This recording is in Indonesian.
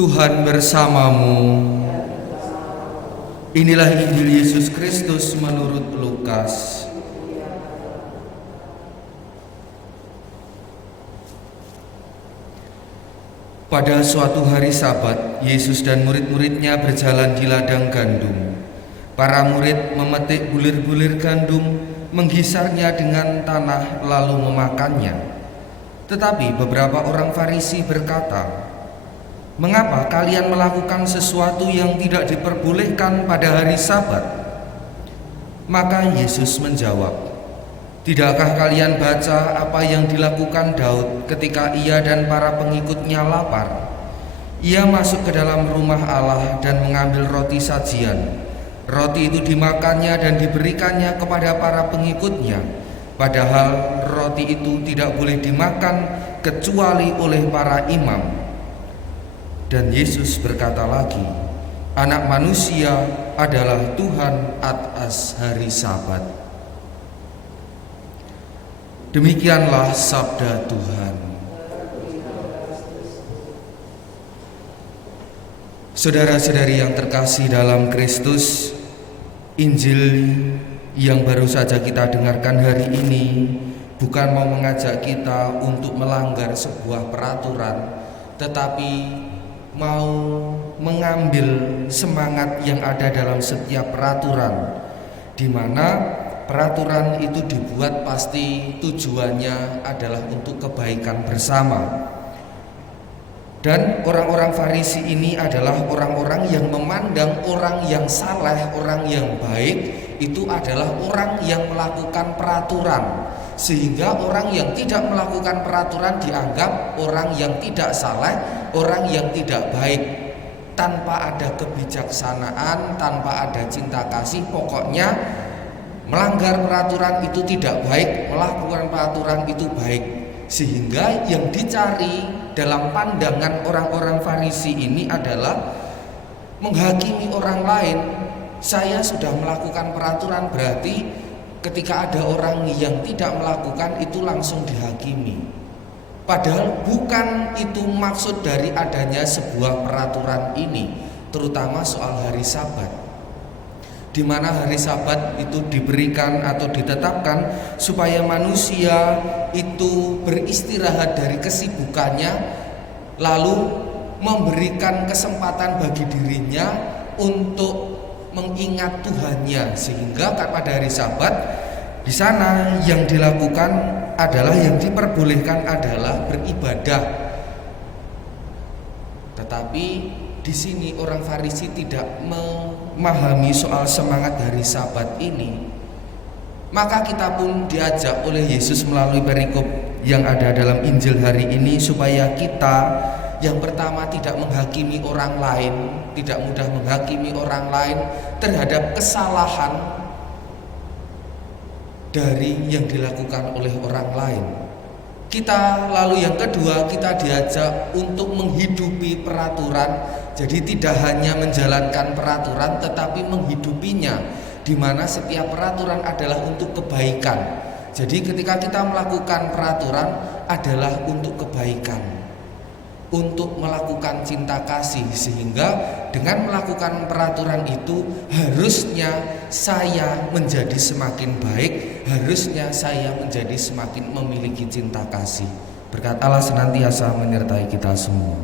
Tuhan bersamamu. Inilah Injil Yesus Kristus menurut Lukas. Pada suatu hari Sabat, Yesus dan murid-muridnya berjalan di ladang gandum. Para murid memetik bulir-bulir gandum, menghisarnya dengan tanah lalu memakannya. Tetapi beberapa orang Farisi berkata, "Mengapa kalian melakukan sesuatu yang tidak diperbolehkan pada hari Sabat?" Maka Yesus menjawab, "Tidakkah kalian baca apa yang dilakukan Daud ketika ia dan para pengikutnya lapar? Ia masuk ke dalam rumah Allah dan mengambil roti sajian. Roti itu dimakannya dan diberikannya kepada para pengikutnya, padahal roti itu tidak boleh dimakan kecuali oleh para imam." Dan Yesus berkata lagi, "Anak manusia adalah Tuhan atas hari Sabat." Demikianlah sabda Tuhan. Saudara-saudari yang terkasih dalam Kristus, Injil yang baru saja kita dengarkan hari ini bukan mau mengajak kita untuk melanggar sebuah peraturan, tetapi mau mengambil semangat yang ada dalam setiap peraturan, di mana peraturan itu dibuat pasti tujuannya adalah untuk kebaikan bersama. Dan orang-orang Farisi ini adalah orang-orang yang memandang orang yang saleh, orang yang baik itu adalah orang yang melakukan peraturan, sehingga orang yang tidak melakukan peraturan dianggap orang yang tidak saleh, orang yang tidak baik, tanpa ada kebijaksanaan, tanpa ada cinta kasih. Pokoknya melanggar peraturan itu tidak baik, melakukan peraturan itu baik. Sehingga yang dicari dalam pandangan orang-orang Farisi ini adalah menghakimi orang lain. Saya sudah melakukan peraturan, berarti ketika ada orang yang tidak melakukan itu langsung dihakimi. Padahal bukan itu maksud dari adanya sebuah peraturan ini, terutama soal hari Sabat, di mana hari Sabat itu diberikan atau ditetapkan supaya manusia itu beristirahat dari kesibukannya, lalu memberikan kesempatan bagi dirinya untuk mengingat Tuhannya, sehingga pada hari Sabat di sana yang dilakukan adalah, yang diperbolehkan adalah beribadah. Tetapi di sini orang Farisi tidak memahami soal semangat hari Sabat ini. Maka kita pun diajak oleh Yesus melalui perikop yang ada dalam Injil hari ini supaya kita yang pertama tidak menghakimi orang lain, tidak mudah menghakimi orang lain terhadap kesalahan dari yang dilakukan oleh orang lain. Kita lalu yang kedua, kita diajak untuk menghidupi peraturan. Jadi tidak hanya menjalankan peraturan tetapi menghidupinya, di mana setiap peraturan adalah untuk kebaikan. Jadi ketika kita melakukan peraturan adalah untuk kebaikan, untuk melakukan cinta kasih, sehingga dengan melakukan peraturan itu harusnya saya menjadi semakin baik, harusnya saya menjadi semakin memiliki cinta kasih. Berkat Allah senantiasa menyertai kita semua.